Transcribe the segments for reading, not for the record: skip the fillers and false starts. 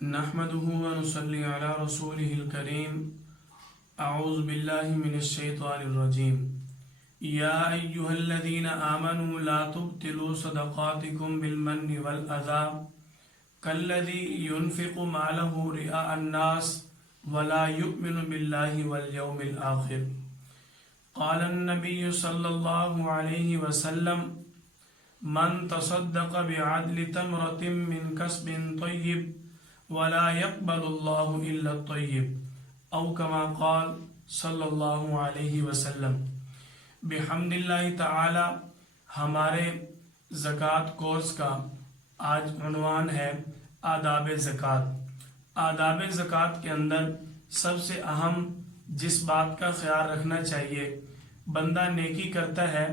نحمده ونصلي على رسوله الكريم. اعوذ باللہ من الشیطان الرجیم. یا ایہا الذین آمنوا لا تبطلوا صدقاتکم بالمن والأذى كالذی ينفق ماله رئاء الناس ولا يؤمن باللہ والیوم الآخر. قال النبی صلی اللہ علیہ وسلم من تصدق بعدل تمرة من کسب طیب ولا يقبل اللہ الا الطیب او کما قال صلی اللہ علیہ وسلم. بحمد اللہ تعالی ہمارے زکوٰۃ کورس کا آج عنوان ہے آداب زکوٰۃ. آداب زکوٰۃ کے اندر سب سے اہم جس بات کا خیال رکھنا چاہیے، بندہ نیکی کرتا ہے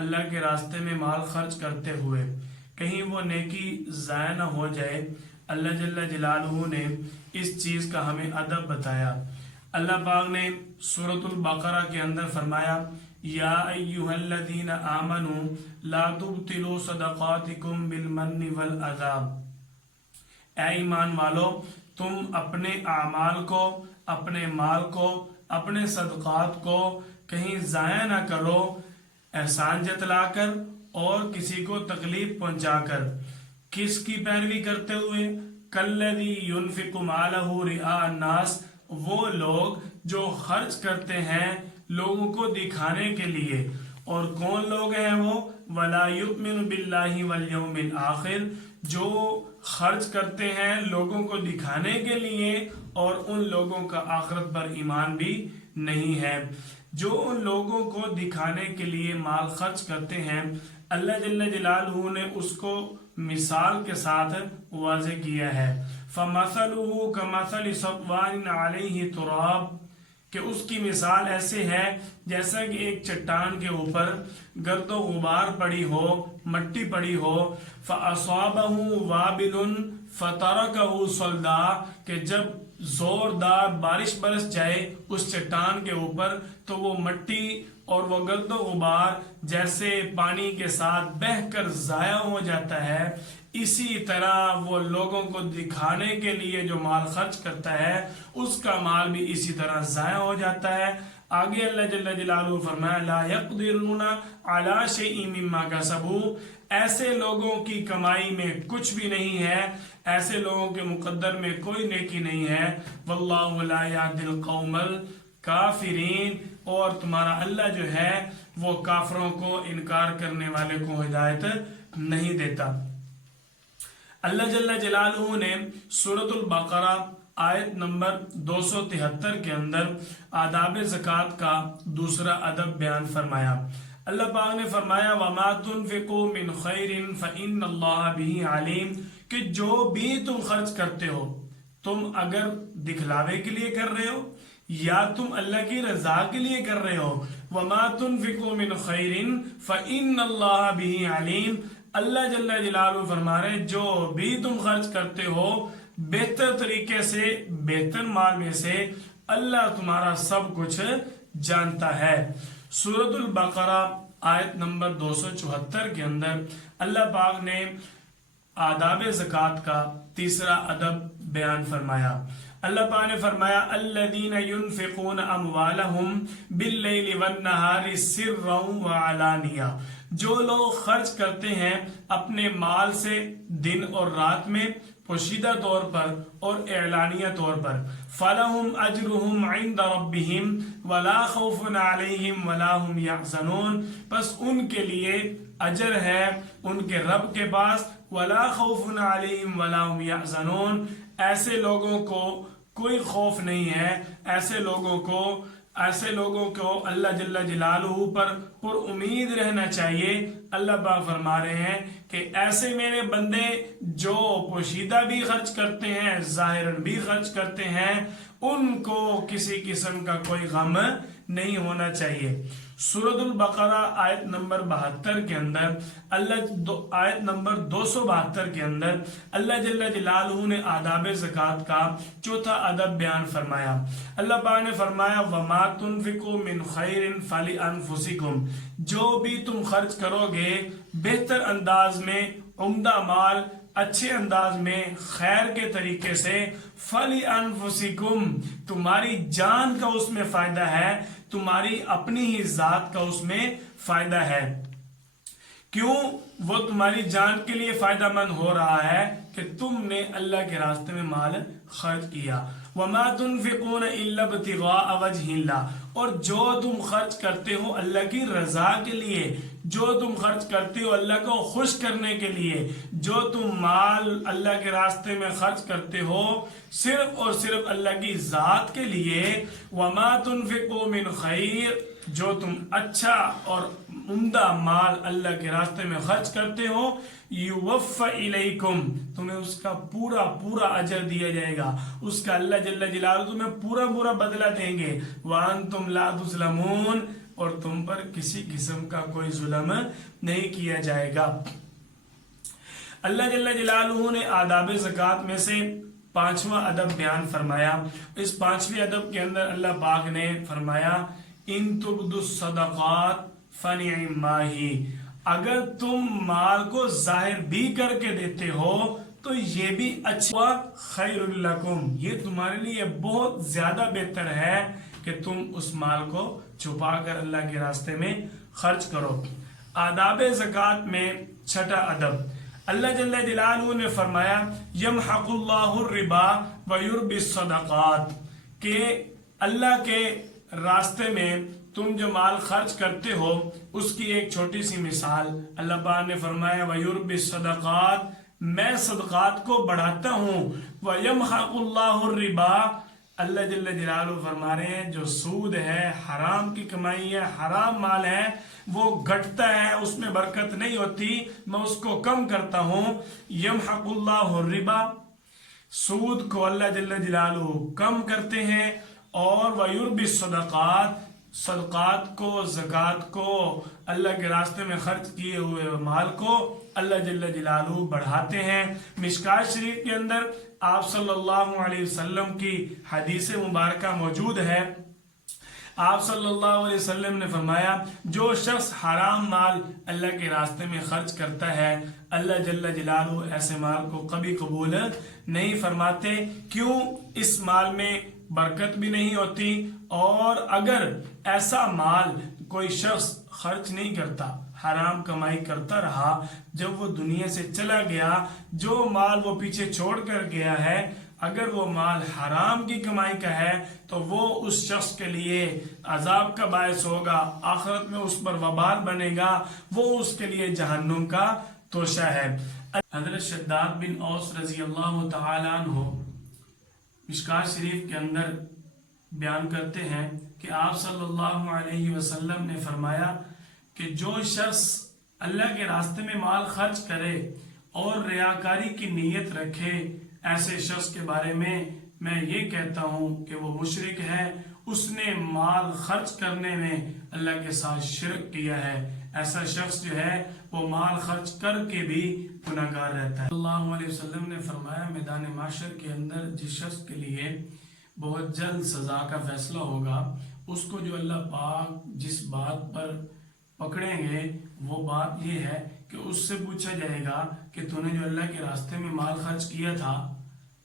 اللہ کے راستے میں مال خرچ کرتے ہوئے، کہیں وہ نیکی ضائع نہ ہو جائے. اللہ جل جلالہ نے اس چیز کا ہمیں ادب بتایا. اللہ پاک نے سورۃ البقرہ کے اندر فرمایا یا ایھا الذین آمنوا لا تبطلوا صدقاتکم بالمن والأذى. اے ایمان والو، تم اپنے اعمال کو، اپنے مال کو، اپنے صدقات کو کہیں ضائع نہ کرو احسان جتلا کر اور کسی کو تکلیف پہنچا کر. کس کی پیروی کرتے ہوئے؟ کالذی ينفق مالہ رئاء الناس، وہ لوگ جو خرچ کرتے ہیں لوگوں کو دکھانے کے لیے. اور کون لوگ ہیں وہ؟ ولا یؤمن باللہ والیوم الآخر، جو خرچ کرتے ہیں لوگوں کو دکھانے کے لیے اور ان لوگوں کا آخرت پر ایمان بھی نہیں ہے. جو ان لوگوں کو دکھانے کے لیے مال خرچ کرتے ہیں اللہ جل جلالہ نے اس کو مثال کے ساتھ واضح کیا ہے. فَمَثَلُهُ كَمَثَلِ صَفْوَانٍ عَلَيْهِ تُرَابٌ، کہ اس کی مثال ایسے ہے جیسا کہ ایک چٹان کے اوپر گرد و غبار پڑی ہو، مٹی پڑی ہو. فَأَصَابَهُ وَابِلٌ فَتَرَكَهُ صَلْدًا، کہ جب زوردار بارش برس جائے اس چٹان کے اوپر تو وہ مٹی اور وہ گرد و غبار جیسے پانی کے ساتھ بہہ کر ضائع ہو جاتا ہے، اسی طرح وہ لوگوں کو دکھانے کے لیے جو مال خرچ کرتا ہے اس کا مال بھی اسی طرح ضائع ہو جاتا ہے. آگے اللہ جل جلالہ فرمایا لا يقدرون على شيء مما كسبوا، ایسے لوگوں کی کمائی میں کچھ بھی نہیں ہے، ایسے لوگوں کے مقدر میں کوئی نیکی نہیں ہے. واللہ لا يهدي القوم الكافرین، اور تمہارا اللہ جو ہے وہ کافروں کو، انکار کرنے والے کو ہدایت نہیں دیتا. اللہ جل جلالہ نے سورۃ البقرہ آیت نمبر 273 کے اندر آداب زکوٰۃ کا دوسرا ادب بیان فرمایا. اللہ پاک نے فرمایا وَمَا تُنْفِقُوا مِنْ خَيْرٍ فَإِنَّ اللَّهَ بِهِ عَلِيمٌ، کہ جو بھی تم خرچ کرتے ہو، تم اگر دکھلاوے کے لیے کر رہے ہو یا تم اللہ کی رضا کے لیے کر رہے ہو، وَمَا تُنْفِقُوا مِنْ خَيْرٍ فَإِنَّ اللَّهَ بِهِ عَلِيمٌ، اللہ جل جلالہ فرما رہے جو بھی تم خرچ کرتے ہو بہتر طریقے سے، بہتر مال میں سے، اللہ تمہارا سب کچھ جانتا ہے. سورۃ البقرہ آیت نمبر 274 کے اندر اللہ پاک نے آداب زکوٰۃ کا تیسرا ادب بیان فرمایا. اللہ پاک نے فرمایا الذین ينفقون اموالہم باللیل والنہار سرا وعلانیہ، جو لوگ خرچ کرتے ہیں اپنے مال سے دن اور رات میں، پوشیدہ طور پر اور اعلانیہ طور پر. فَلَهُمْ أَجْرُهُمْ عِنْدَ رَبِّهِمْ وَلَا خَوْفٌ عَلَيْهِمْ وَلَا هُمْ يَحْزَنُونَ، پس ان کے لیے اجر ہے ان کے رب کے پاس. وَلَا خَوْفٌ عَلَيْهِمْ وَلَا هُمْ يَحْزَنُونَ، ایسے لوگوں کو کوئی خوف نہیں ہے، ایسے لوگوں کو اللہ جل جلالہ پر پر امید رہنا چاہیے. اللہ پاک فرما رہے ہیں کہ ایسے میرے بندے جو پوشیدہ بھی خرچ کرتے ہیں، ظاہراً بھی خرچ کرتے ہیں، ان کو کسی قسم کا کوئی غم نہیں ہونا چاہیے. سورۃ البقرہ آیت نمبر 72 کے اندر آیت نمبر 272 کے اندر اللہ جل جلالہ نے آداب زکوٰۃ کا چوتھا ادب بیان فرمایا. اللہ پاک نے فرمایا وَمَا تُنْفِقُوا مِنْ خَيْرٍ فَلِأَنفُسِكُمْ، جو بھی تم خرچ کرو گے بہتر انداز میں، عمدہ مال اچھے انداز میں خیر کے طریقے سے فَلِأَنفُسِكُمْ تمہاری جان کا اس میں فائدہ ہے، تمہاری اپنی ہی ذات کا اس میں فائدہ ہے۔ کیوں وہ تمہاری جان کے لیے فائدہ مند ہو رہا ہے؟ کہ تم نے اللہ کے راستے میں مال خرچ کیا۔ وَمَا تُنْفِقُونَ إِلَّا ابْتِغَاءَ وَجْهِ اللَّهِ اور جو تم خرچ کرتے ہو اللہ کی رضا کے لیے، جو تم خرچ کرتے ہو اللہ کو خوش کرنے کے لیے، جو تم مال اللہ کے راستے میں خرچ کرتے ہو صرف اور صرف اللہ کی ذات کے لیے، وَمَا تُنْفِقُوا مِنْ خَيْرٍ جو تم اچھا اور عمدہ مال اللہ کے راستے میں خرچ کرتے ہو، یوفی الیکم تمہیں اس کا پورا پورا اجر دیا جائے گا، اس کا اللہ جل جلالہ تمہیں پورا پورا بدلہ دیں گے، وانتم لا تظلمون اور تم پر کسی قسم کا کوئی ظلم نہیں کیا جائے گا۔ اللہ جل جلالہ نے آداب زکوٰۃ میں سے 5واں ادب بیان فرمایا۔ اس 5ویں ادب کے اندر اللہ پاک نے فرمایا ان تبدوا الصدقات فنعما ہی اگر تم مال کو ظاہر بھی کر کے دیتے ہو تو یہ بھی اچھا، خیر لکم یہ تمہارے لیے بہت زیادہ بہتر ہے کہ تم اس مال کو چھپا کر اللہ کے راستے میں خرچ کرو۔ آداب زکوٰۃ میں 6واں ادب اللہ جل جلالہ نے فرمایا یمحق اللہ الربا ویربی الصدقات کہ اللہ کے راستے میں تم جو مال خرچ کرتے ہو اس کی ایک چھوٹی سی مثال اللہ پاک نے فرمایا وَيُرْبِ الصَّدَقَاتِ میں صدقات کو بڑھاتا ہوں، وَيَمْحَقُ اللَّهُ الرِّبَا اللہ جل جلالہ فرما رہے ہیں جو سود ہے، حرام کی کمائی ہے، حرام مال ہے وہ گھٹتا ہے، اس میں برکت نہیں ہوتی، میں اس کو کم کرتا ہوں۔ يَمْحَقُ اللَّهُ الرِّبَا سود کو اللہ جل جلالہ کم کرتے ہیں، اور وَيُرْبِ الصَّدَقَاتِ صدقات کو، زکوٰۃ کو، اللہ کے راستے میں خرچ کیے ہوئے مال کو اللہ جل جلالہ بڑھاتے ہیں۔ مشکوٰۃ شریف کے اندر آپ صلی اللہ علیہ وسلم کی حدیث مبارکہ موجود ہے۔ آپ صلی اللہ علیہ وسلم نے فرمایا جو شخص حرام مال اللہ کے راستے میں خرچ کرتا ہے اللہ جل جلالہ ایسے مال کو کبھی قبول نہیں فرماتے۔ کیوں؟ اس مال میں برکت بھی نہیں ہوتی، اور اگر ایسا مال کوئی شخص خرچ نہیں کرتا، حرام کمائی کرتا رہا، جب وہ دنیا سے چلا گیا جو مال وہ پیچھے چھوڑ کر گیا ہے اگر وہ مال حرام کی کمائی کا ہے تو وہ اس شخص کے لیے عذاب کا باعث ہوگا، آخرت میں اس پر وبال بنے گا، وہ اس کے لیے جہنم کا توشہ ہے۔ حضرت شداد بن اوس رضی اللہ تعالی عنہ مشکوٰۃ شریف کے اندر بیان کرتے ہیں کہ آپ صلی اللہ علیہ وسلم نے فرمایا کہ جو شخص اللہ کے راستے میں مال خرچ کرے اور ریاکاری کی نیت رکھے ایسے شخص کے بارے میں یہ کہتا ہوں کہ وہ مشرک ہے، اس نے مال خرچ کرنے میں اللہ کے ساتھ شرک کیا ہے۔ ایسا شخص جو ہے وہ مال خرچ کر کے بھی گناہگار رہتا ہے۔ اللہ علیہ وسلم نے فرمایا میدان معاشر کے اندر جس شخص کے لیے بہت جلد سزا کا فیصلہ ہوگا اس کو جو اللہ پاک جس بات پر پکڑیں گے وہ بات یہ ہے کہ اس سے پوچھا جائے گا کہ تو نے جو اللہ کے راستے میں مال خرچ کیا تھا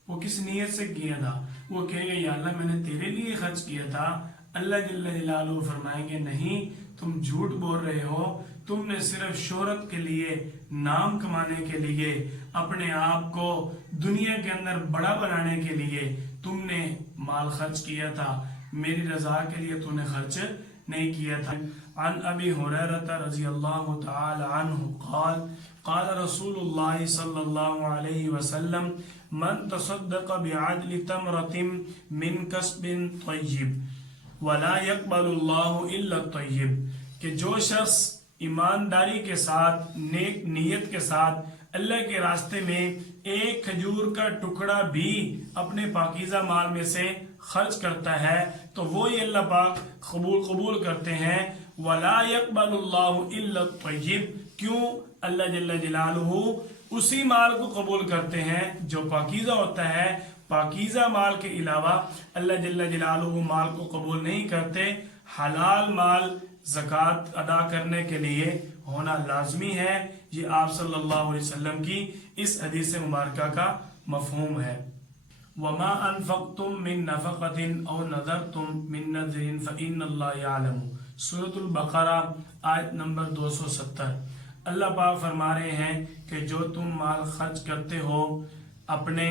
وہ کس نیت سے کیا تھا؟ وہ کہے گا یا اللہ میں نے تیرے لیے خرچ کیا تھا۔ اللہ جل جلالہ فرمائیں گے نہیں، تم جھوٹ بول رہے ہو، تم نے صرف شہرت کے لیے، نام کمانے کے لیے، اپنے آپ کو دنیا کے اندر بڑا بنانے کے لیے تم نے مال خرچ کیا تھا، میری رضا کے لیے تو نے خرچ نہیں کیا تھا۔ عن ابی ہریرہ رضی اللہ تعالی عنہ قال قال رسول اللہ صلی اللہ علیہ وسلم من تصدق بعدل تمرة من کسب طیب ولا يقبل اللہ الا الطیب کہ جو شخص ایمانداری کے ساتھ، نیک نیت کے ساتھ اللہ کے راستے میں ایک کھجور کا ٹکڑا بھی اپنے پاکیزہ مال میں سے خرچ کرتا ہے تو وہی اللہ پاک قبول کرتے ہیں۔ وَلَا يَقْبَلُ اللَّهُ إِلَّا الطَّيِّبَ کیوں؟ اللہ جل جلالہ اسی مال کو قبول کرتے ہیں جو پاکیزہ ہوتا ہے، پاکیزہ مال کے علاوہ اللہ جل جلالہ مال کو قبول نہیں کرتے۔ حلال مال زکوٰۃ ادا کرنے کے لیے ہونا لازمی ہے، یہ آپ صلی اللہ علیہ وسلم کی اس حدیث مبارکہ کا مفہوم ہے۔ وما انفقتم من نفقة او نذرتم من نذر فإن اللہ یعلم، سورۃ البقرہ آیت نمبر 270۔ اللہ پاک فرما رہے ہیں کہ جو تم مال خرچ کرتے ہو اپنے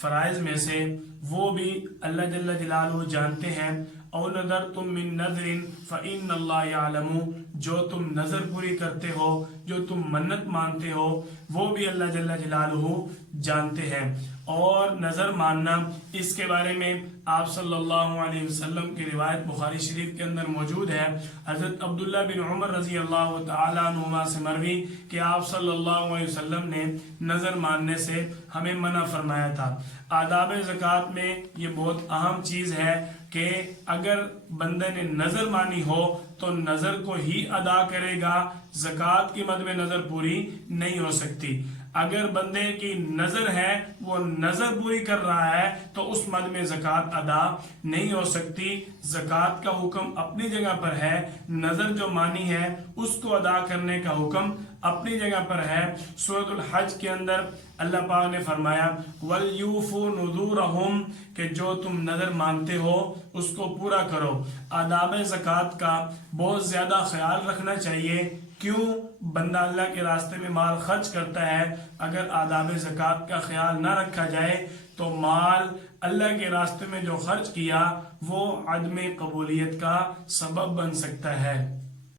فرائض میں سے وہ بھی اللہ جل جلالہ جانتے ہیں۔ او نذرتم من نذر فإن اللہ یعلم، جو تم نظر پوری کرتے ہو، جو تم منت مانتے ہو، وہ بھی اللہ جل جلالہ جانتے ہیں۔ اور نظر ماننا، اس کے بارے میں آپ صلی اللہ علیہ وسلم کی روایت بخاری شریف کے اندر موجود ہے۔ حضرت عبداللہ بن عمر رضی اللہ تعالیٰ عنہما سے مروی کہ آپ صلی اللہ علیہ وسلم نے نظر ماننے سے ہمیں منع فرمایا تھا۔ آداب زکوٰۃ میں یہ بہت اہم چیز ہے کہ اگر بندے نے نظر مانی ہو تو نظر کو ہی ادا کرے گا، زکوٰۃ کی مد میں نظر پوری نہیں ہو سکتی۔ اگر بندے کی نظر ہے وہ نظر پوری کر رہا ہے تو اس مد میں زکوٰۃ ادا نہیں ہو سکتی۔ زکوٰۃ کا حکم اپنی جگہ پر ہے، نظر جو مانی ہے اس کو ادا کرنے کا حکم اپنی جگہ پر ہے۔ سورۃ الحج کے اندر اللہ پاک نے فرمایا وَلْيُوفُوا نُذُورَهُمْ، کہ جو تم نظر مانتے ہو اس کو پورا کرو۔ آداب زکوٰۃ کا بہت زیادہ خیال رکھنا چاہیے۔ کیوں؟ بندہ اللہ کے راستے میں مال خرچ کرتا ہے، اگر آداب زکوٰۃ کا خیال نہ رکھا جائے تو مال اللہ کے راستے میں جو خرچ کیا وہ عدم قبولیت کا سبب بن سکتا ہے۔